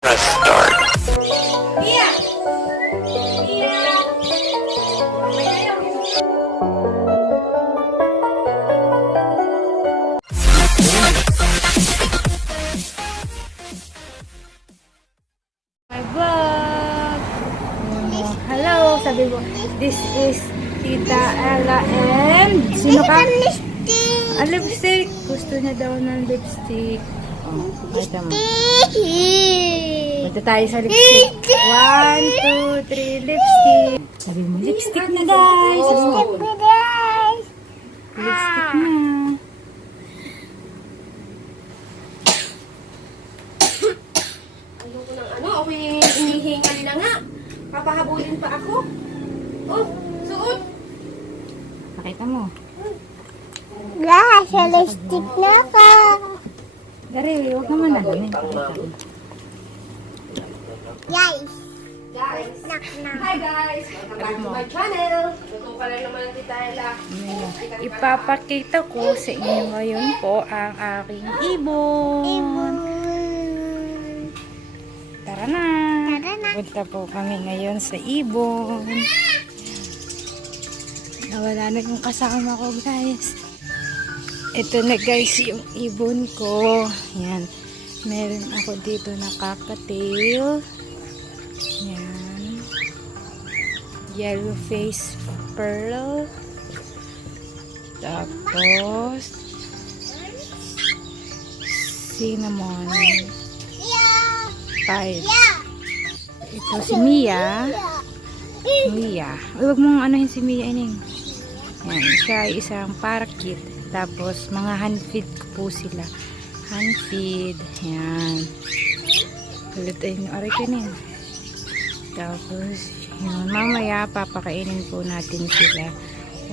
Press start. Mia! Mia! Okay na yun. My vlog! Hello! Sabi mo, this is Tita Ella and... Sino ka? Ah, lipstick! Gusto niya daw ng lipstick. Oh, pakita mo. Punta tayo sa lipstick. 1, 2, 3, lipstick. Sabi mo, lipstick na guys. Sabi mo, lipstick na. Ako yung inihingal na nga. Papahabulin pa ako. Oh, suot. Pakita mo. Sa lipstick na ka. Dari, huwag naman na. Pakita mo. Guys. Guys. Nak na. Hi guys. Welcome back to my channel. Luto ka lang naman Tita Ella. Ipapakita ko sa inyo ngayon po ang aking ibon. Tara na. Tara na. Punta po kami ngayon sa ibon. Nawala na yung kasama ko guys. Ito na guys yung ibon ko. Yan. Meron ako dito na kakatail. Yan. Yellow face pearl. Tapos cinnamon. Five. Ito si Mia. Mia. Huwag mong anuhin si Mia ining. Yan. Siya ay isang parakeet. Tapos mga handfeed po sila. Handfeed. Yan. Palitain nyo. Aray kanin. Tapos yun. Mamaya papakainin po natin sila.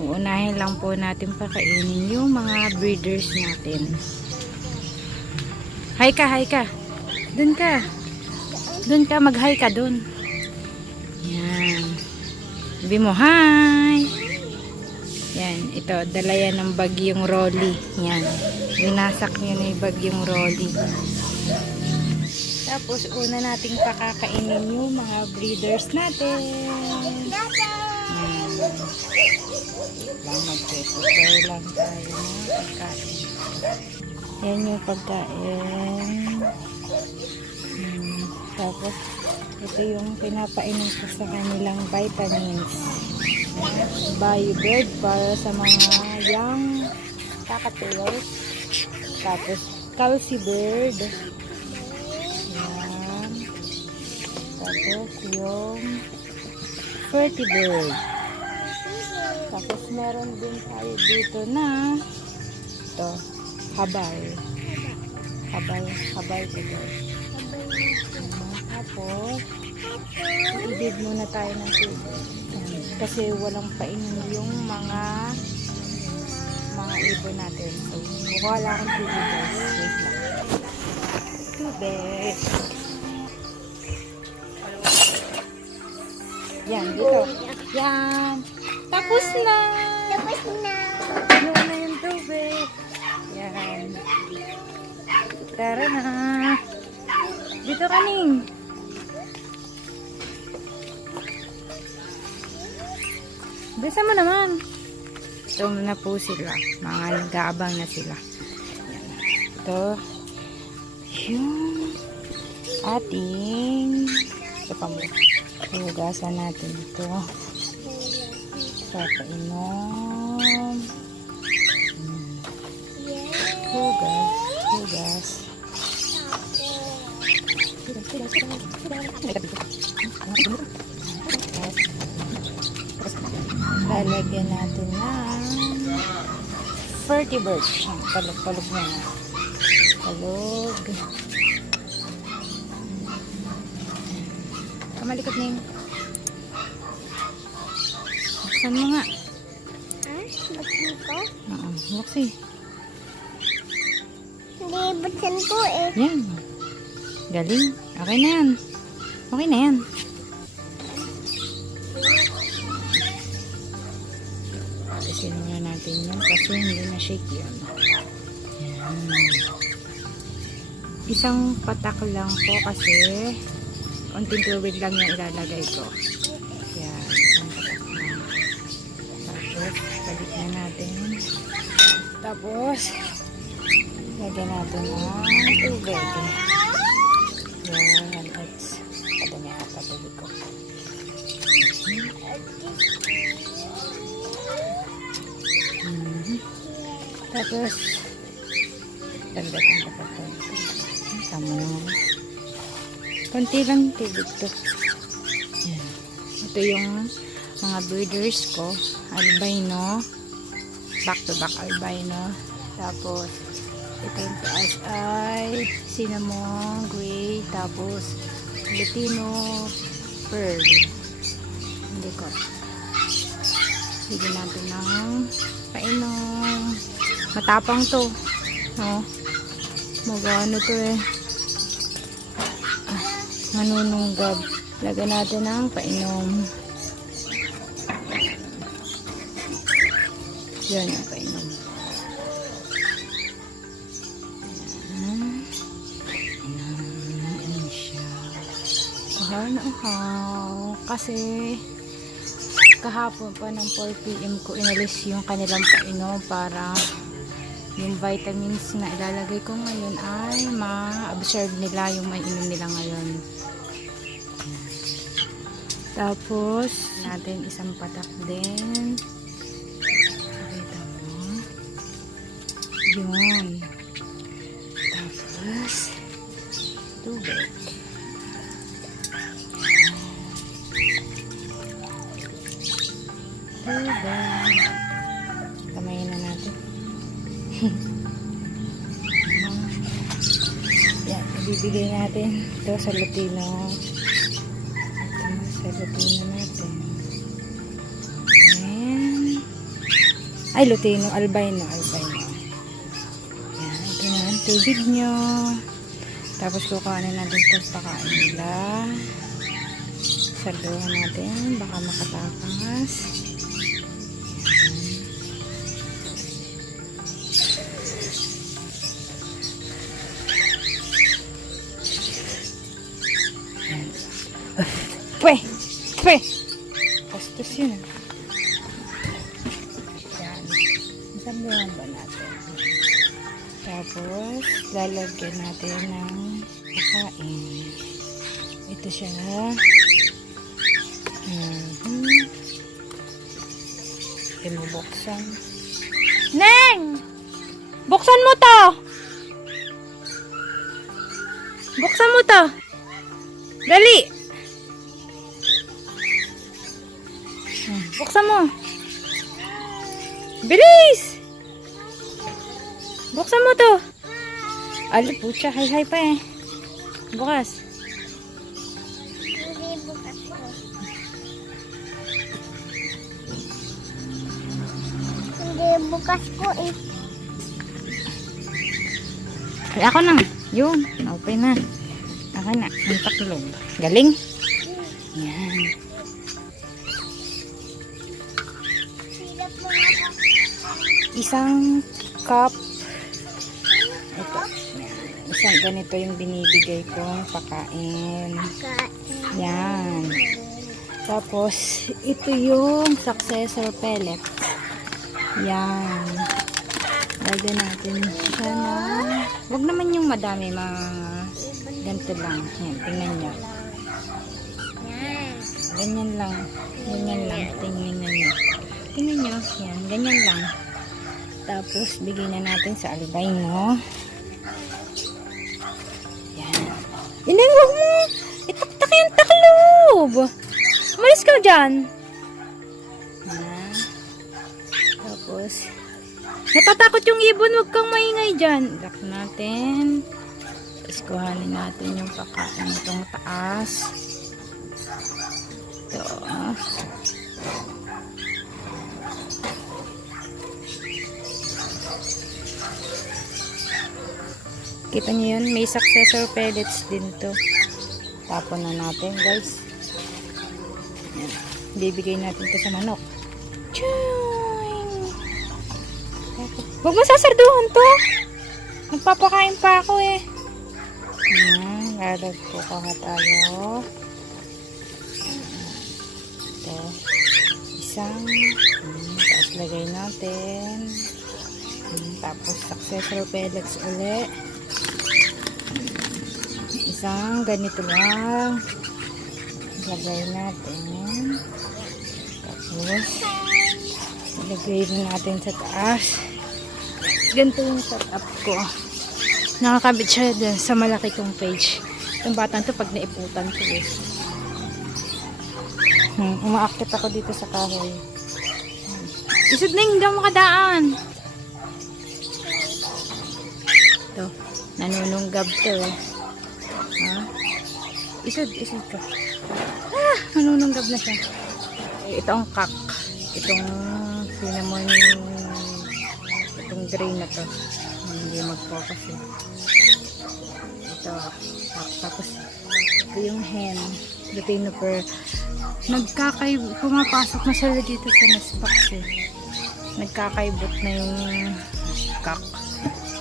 Uunahin lang po natin pakainin yung mga breeders natin. Hi ka, hi ka. Dun ka. Dun ka, mag-hi ka dun. Yan. Sabi mo, hi. Yan, ito, dala yan ng bagyong Rolly. Yan. Winasak niya na yung bagyong Rolly. Tapos, una nating pakakainin yung mga breeders natin. Yan. Lang mag-prepare lang tayo ng pagkain. Yan yung pagkain. Tapos, ito yung pinapainom ko sa kanilang vitamins. Biobird para sa mga young cockatiels. Tapos, Calcibird. Yan. Tapos, yung Fertibird. Tapos, meron din tayo dito na ito, habal. Habal ito guys. Tapos, i-dig muna tayo ng tubig. Kasi walang painom yung mga ibon natin. So, kukuha lang akong tubig guys. Wait lang. Tubig. Yan, dito. Yan. Tapos na. Tapos na. Yun na yung tubig. Yan. Tara na. Dito kaning. Bisa mo naman. Ito na po sila. Mga nag-aabang na sila. Ito. Yung ating ito pa mo. Hugasan natin ito. Sa painom. Hugas. Lalagyan natin ng Fertibird. Palog na na. Palog. Kamalikot na yung buksan mo nga. Buksan ko? Buksi. Hindi, buksan ko eh. Yan. Galing. Okay na yan. Okay na yan. Alisin muna natin yan kasi hindi na shake yan. Yan. Isang patak lang po kasi konting tubig lang yung ilalagay ko. Yan, isang patak lang. Tapos, balik na natin. Tapos, lagyan natin ng tubig. Yan, at kadami ata tubig ko. Tapos, dagdagan ko pa po. Tama naman. Konti lang tubig to. Yan. Ito yung mga breeders ko. Albino. Back to back albino. Tapos, ito yung taas ay cinnamon, gray. Tapos, Latino pearl. Hindi ko. Bigyan natin ng painom. Matapang to. No? Magano to eh. Manununggab. Lagyan natin ng painom. Yan ang painom. Ayan siya. Uhaw na uhaw. Kasi kahapon pa ng 4 PM ko inalis yung kanilang painom para yung vitamins na ilalagay ko ngayon ay ma-absorb nila yung mainom nila ngayon. Tapos natin isang patak din. Pakita mo. Yun. Tapos tubig. Tubig. Kamayin na natin. Yan, ibibigay natin ito sa Latino. Ito sa Latino natin. Ayan. Ay, Latino, albino. Yan, ito na ang tubig nyo. Tapos kukuhanin natin ito pakain nila. Sarduhan natin, baka makatakas. Pwe! Pastos yun. Yan. Sabuhan ba natin? Tapos, lalagyan natin ng pakain. Ito siya. Buksan. Neng! Buksan mo to! Buksan mo to! Dali! Buksan mo! Bilis! Buksan mo to! Ali, pucha, hay pa eh. Bukas. Hindi bukas ko. Hindi bukas ko eh. Ay, ako na. Yun. Open na. Ako na. Ang taklog. Galing. Yan. Silap mo nga pa. Isang cup. Ito. Yan. Isang ganito yung binibigay kong pakain. Kain. Yan. Tapos, ito yung successor pellet. Yan. Lagyan natin siya na, wag naman yung madami, mga ganito lang. Yan, tingnan nyo. Yan. Ganyan lang. Ganyan lang. Tingnan nyo. Tingnan nyo. Yan, ganyan lang. Tapos, bigyan na natin sa albino. Yan. Inang, wag mo! Itaktak yung taklob! Umalis ka dyan! Yan. Tapos, natatakot yung ibon, huwag kang maingay dyan. Lock natin. Tapos kuhanin natin yung pakain itong taas. Ito. Kita nyo yun, may successor pellets din to. Tapon na natin, guys. Yan. Bibigay natin to sa manok. Choing! Huwag mo sasarduhan to. Nagpapakain pa ako eh. Lalag po ka tayo. Ito. Isang. Tapos lagay natin. Tapos successor pellets ulit. Isang ganito lang. Lagay natin. Tapos ilagay na natin sa taas. Ganito yung setup ko. Nakakabit siya dun sa malaki kong page. Itong batang to pag naiputan ko eh. Umaakit ako dito sa kahoy. Isod na hindi ako makadaan. Ito. Nanununggab to eh. Ha? Isod ka. Nanununggab na siya. Ito ang kak. Itong cinnamon, itong gray na to. Hindi mag-focus eh. Ito. Tapos ito yung hen. Lutino per. Pumapasok na sila dito sa nest box eh. Nagkakaibot na yung kak.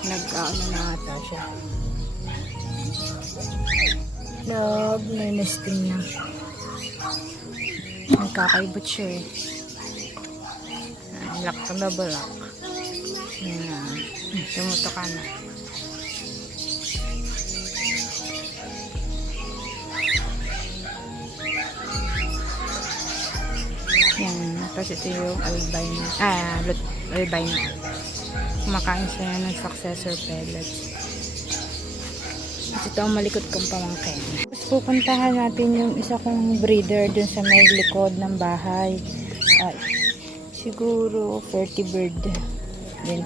Nag-ano na ata siya. Nag-nesting na. Nagkakaibot siya eh. Lock to double lock. Yan. Tumuto ka na. Yan. Tapos ito yung albino. Albino. Kumakain siya ng successor pellets. At ito ang malikot kong pamangkin. Tapos pupuntahan natin yung isa kong breeder dun sa may likod ng bahay. Siguro 30 bird din.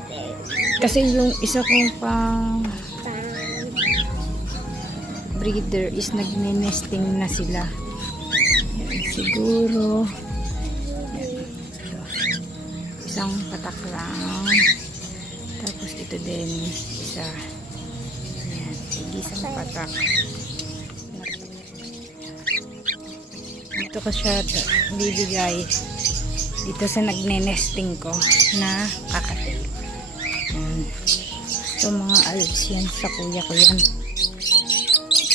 Kasi yung isa kong pang breeder is nagme-nesting na sila. Yan, siguro yan. So, isang patak lang. Tapos ito din isa. Yan, isang patak. Ito ko siya bibigay dito sa nagne-nesting ko na kakatil. Ito mga alps yan sa kuya ko yan.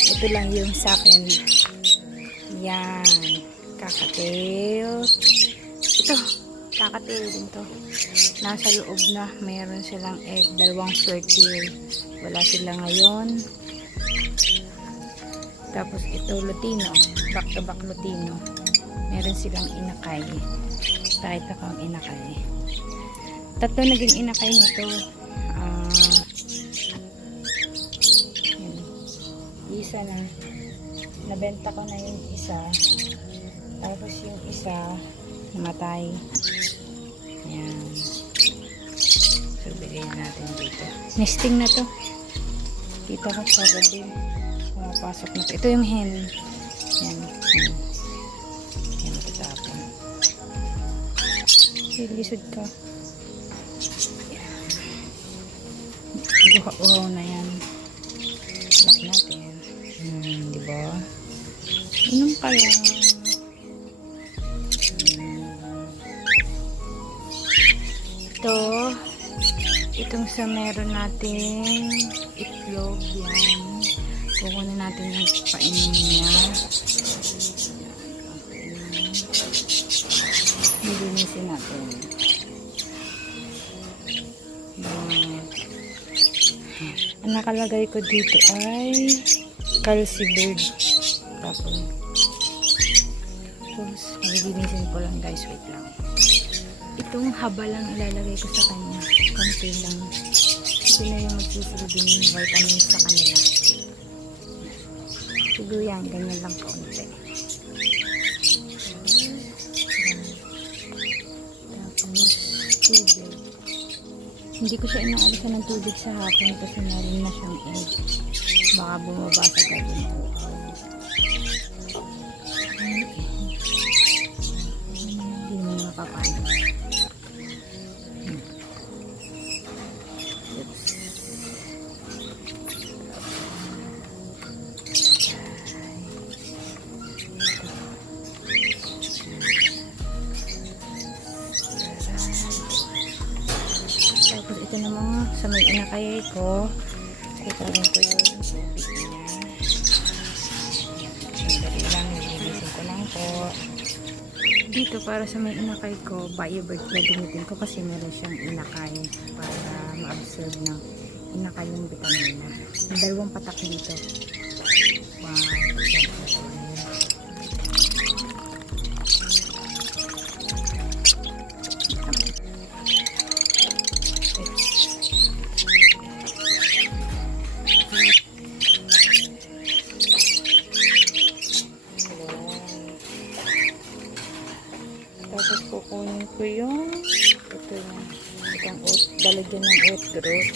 Ito lang yung sa akin. Yan. Kakatil. Ito. Kakatil din to. Nasa loob na. Mayroon silang egg. 2 fertile. Wala sila ngayon. Tapos ito lutino. Back to back lutino. Meron silang inakay. Kahit akong inakay. 3 naging inakay nito. Isa na. Nabenta ko na yung isa. Tapos yung isa namatay. Ayan. So, bigyan natin dito. Nesting na to. Kita ko sa gabi. Pumapasok na to. Ito yung hen. Ayan. Ayan. Tatapon. Silisod ka. Uhaw na yan. Lock natin. Diba? Inom ka lang. Ito. Itong sa meron natin itlog yan. Kukunin natin yung painom niya. Nilinisin natin. Ang nakalagay ko dito ay Calci bird. Tapos nilinisin ko lang guys. Wait lang. Itong haba lang ilalagay ko sa kanya. Konti lang. Ito na yung magsusulubin yung vitamins sa kanila. Siguro yan. Ganyan lang kaunti. Tapos tubig. Hindi ko siya inaalisan ng tubig sa hapon kasi narin na siyang egg. Baka bumaba sa gabi. Hindi mo nakapano. Tapos ito na mga sa may inakay ko. Kukunin ko yung tubig niya. dito para sa may inakay ko, bio-bird gagamitin ko kasi meron siyang inakay para ma-absorb ng inakay yung vitamina. May dalawang patak dito. Wow, tapos kukunin ko yung itong oat, dalagyan ng oat growth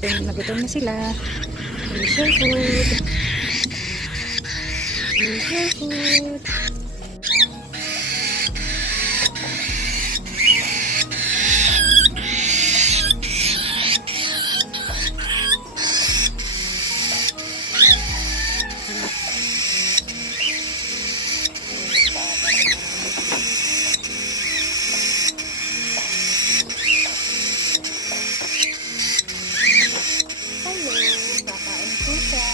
at nagutom na sila. Delicious food. Delicious food. Kakain po siya.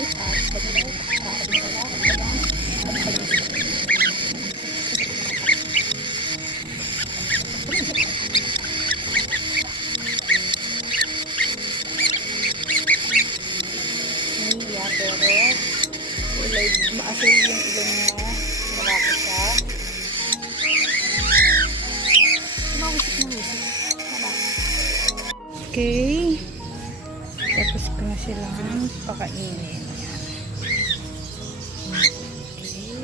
Niya, pero kulay maasul yung ilong mo. Malaki ka. Mawisip. Okay. Tapos ko na silang pakainin. Yan. Okay.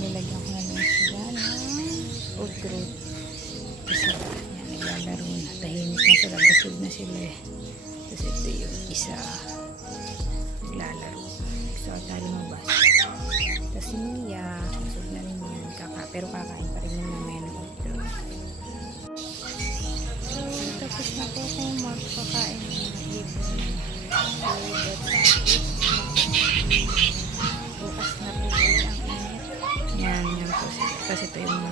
Nilagyan ko na lang sila ng oat groat. Kasi yan, naglalaro na. Tahimik na sila. Busog na sila eh. Tapos ito yung isa. Naglalaro. So, tali mabas. Tapos si Mia, busog na rin yan. Pero kakain pa rin yung mamaya ng oat groat. So, tapos na po akong magpakain ng ibon. So, that's it. Bukas na po ulit ang init. Yan po. Tapos ito yung